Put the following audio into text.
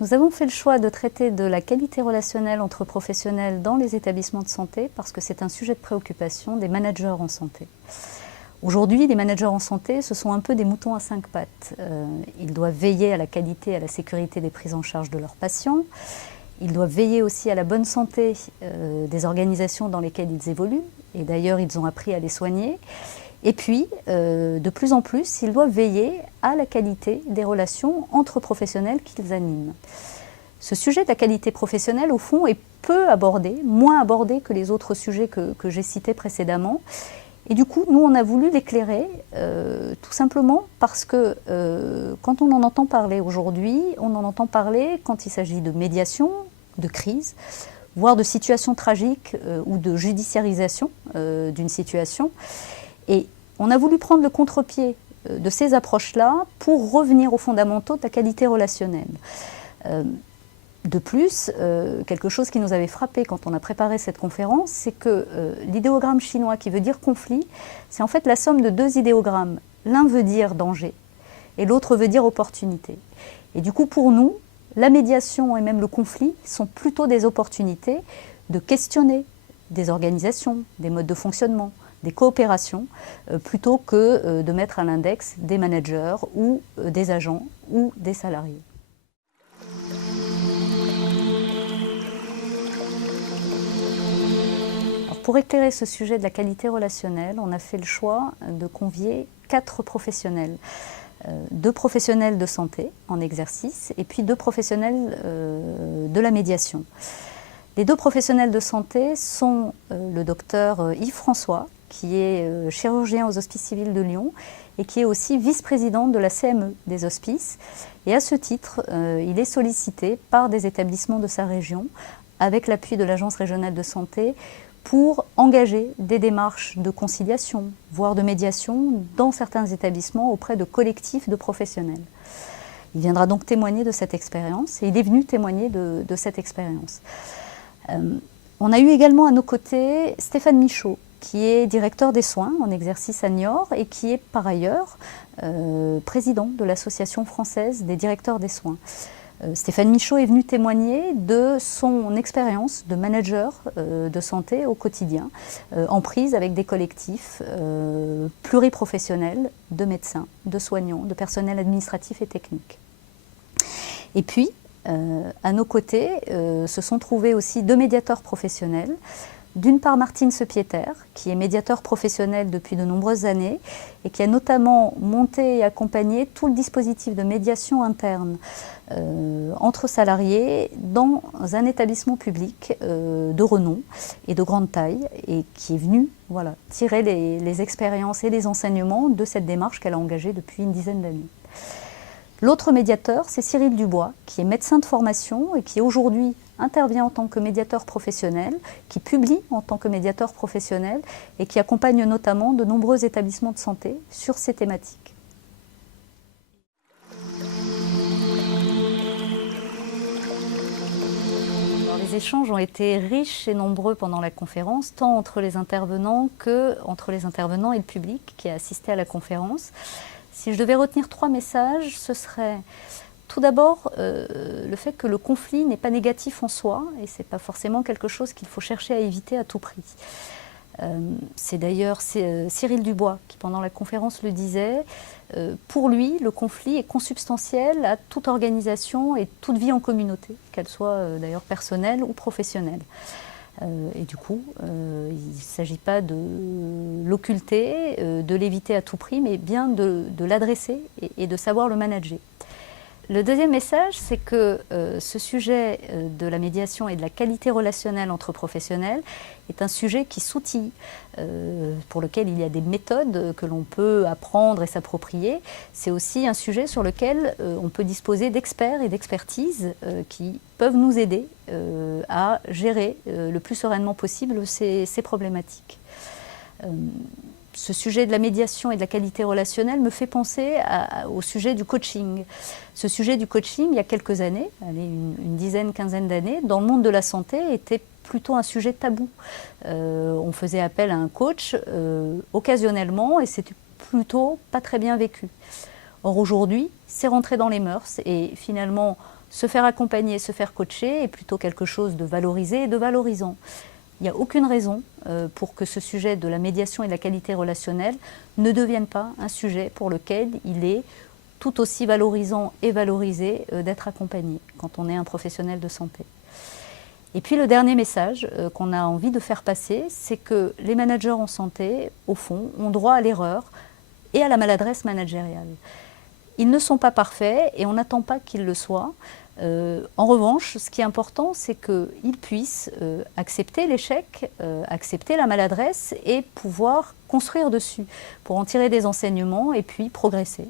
Nous avons fait le choix de traiter de la qualité relationnelle entre professionnels dans les établissements de santé parce que c'est un sujet de préoccupation des managers en santé. Aujourd'hui, les managers en santé, ce sont un peu des moutons à cinq pattes. Ils doivent veiller à la qualité et à la sécurité des prises en charge de leurs patients. Ils doivent veiller aussi à la bonne santé des organisations dans lesquelles ils évoluent. Et d'ailleurs, ils ont appris à les soigner. Et puis, de plus en plus, ils doivent veiller à la qualité des relations entre professionnels qu'ils animent. Ce sujet de la qualité professionnelle, au fond, est peu abordé, moins abordé que les autres sujets que j'ai cités précédemment. Et du coup, nous, on a voulu l'éclairer, tout simplement parce que quand on en entend parler aujourd'hui, on en entend parler quand il s'agit de médiation, de crise, voire de situations tragiques ou de judiciarisation d'une situation. Et on a voulu prendre le contre-pied de ces approches-là pour revenir aux fondamentaux de la qualité relationnelle. De plus, quelque chose qui nous avait frappé quand on a préparé cette conférence, c'est que l'idéogramme chinois qui veut dire conflit, c'est en fait la somme de deux idéogrammes. L'un veut dire danger et l'autre veut dire opportunité. Et du coup, pour nous, la médiation et même le conflit sont plutôt des opportunités de questionner des organisations, des modes de fonctionnement, des coopérations, plutôt que de mettre à l'index des managers ou des agents ou des salariés. Alors, pour éclairer ce sujet de la qualité relationnelle, on a fait le choix de convier 4 professionnels. 2 professionnels de santé en exercice et puis 2 professionnels de la médiation. Les 2 professionnels de santé sont le docteur Yves François, qui est chirurgien aux Hospices civils de Lyon et qui est aussi vice-président de la CME des hospices. Et à ce titre, il est sollicité par des établissements de sa région, avec l'appui de l'Agence régionale de santé, pour engager des démarches de conciliation, voire de médiation, dans certains établissements auprès de collectifs de professionnels. Il viendra donc témoigner de cette expérience, et il est venu témoigner de cette expérience. On a eu également à nos côtés Stéphane Michaud, qui est directeur des soins en exercice à Niort et qui est par ailleurs président de l'Association française des directeurs des soins. Stéphane Michaud est venu témoigner de son expérience de manager de santé au quotidien, en prise avec des collectifs pluriprofessionnels de médecins, de soignants, de personnel administratif et technique. Et puis, à nos côtés, se sont trouvés aussi 2 médiateurs professionnels. D'une part, Martine Sepieter, qui est médiateur professionnel depuis de nombreuses années et qui a notamment monté et accompagné tout le dispositif de médiation interne entre salariés dans un établissement public de renom et de grande taille et qui est venue tirer les expériences et les enseignements de cette démarche qu'elle a engagée depuis une dizaine d'années. L'autre médiateur, c'est Cyril Dubois, qui est médecin de formation et qui aujourd'hui intervient en tant que médiateur professionnel, qui publie en tant que médiateur professionnel et qui accompagne notamment de nombreux établissements de santé sur ces thématiques. Alors, les échanges ont été riches et nombreux pendant la conférence, tant entre les intervenants qu'entre les intervenants et le public qui a assisté à la conférence. Si je devais retenir 3 messages, ce serait tout d'abord le fait que le conflit n'est pas négatif en soi et ce n'est pas forcément quelque chose qu'il faut chercher à éviter à tout prix. C'est d'ailleurs Cyril Dubois qui pendant la conférence le disait, pour lui le conflit est consubstantiel à toute organisation et toute vie en communauté, qu'elle soit d'ailleurs personnelle ou professionnelle. Et du coup, il ne s'agit pas de l'occulter, de l'éviter à tout prix, mais bien de l'adresser et de savoir le manager. Le deuxième message, c'est que ce sujet de la médiation et de la qualité relationnelle entre professionnels est un sujet qui s'outille, pour lequel il y a des méthodes que l'on peut apprendre et s'approprier. C'est aussi un sujet sur lequel on peut disposer d'experts et d'expertises qui peuvent nous aider à gérer le plus sereinement possible ces problématiques. Ce sujet de la médiation et de la qualité relationnelle me fait penser au sujet du coaching. Ce sujet du coaching, il y a quelques années, une dizaine, quinzaine d'années, dans le monde de la santé, était plutôt un sujet tabou. On faisait appel à un coach occasionnellement et c'était plutôt pas très bien vécu. Or aujourd'hui, c'est rentré dans les mœurs et finalement, Se faire accompagner, se faire coacher est plutôt quelque chose de valorisé et de valorisant. Il n'y a aucune raison pour que ce sujet de la médiation et de la qualité relationnelle ne devienne pas un sujet pour lequel il est tout aussi valorisant et valorisé d'être accompagné quand on est un professionnel de santé. Et puis le dernier message qu'on a envie de faire passer, c'est que les managers en santé, au fond, ont droit à l'erreur et à la maladresse managériale. Ils ne sont pas parfaits et on n'attend pas qu'ils le soient. En revanche, ce qui est important, c'est qu'ils puissent accepter l'échec, accepter la maladresse et pouvoir construire dessus pour en tirer des enseignements et puis progresser.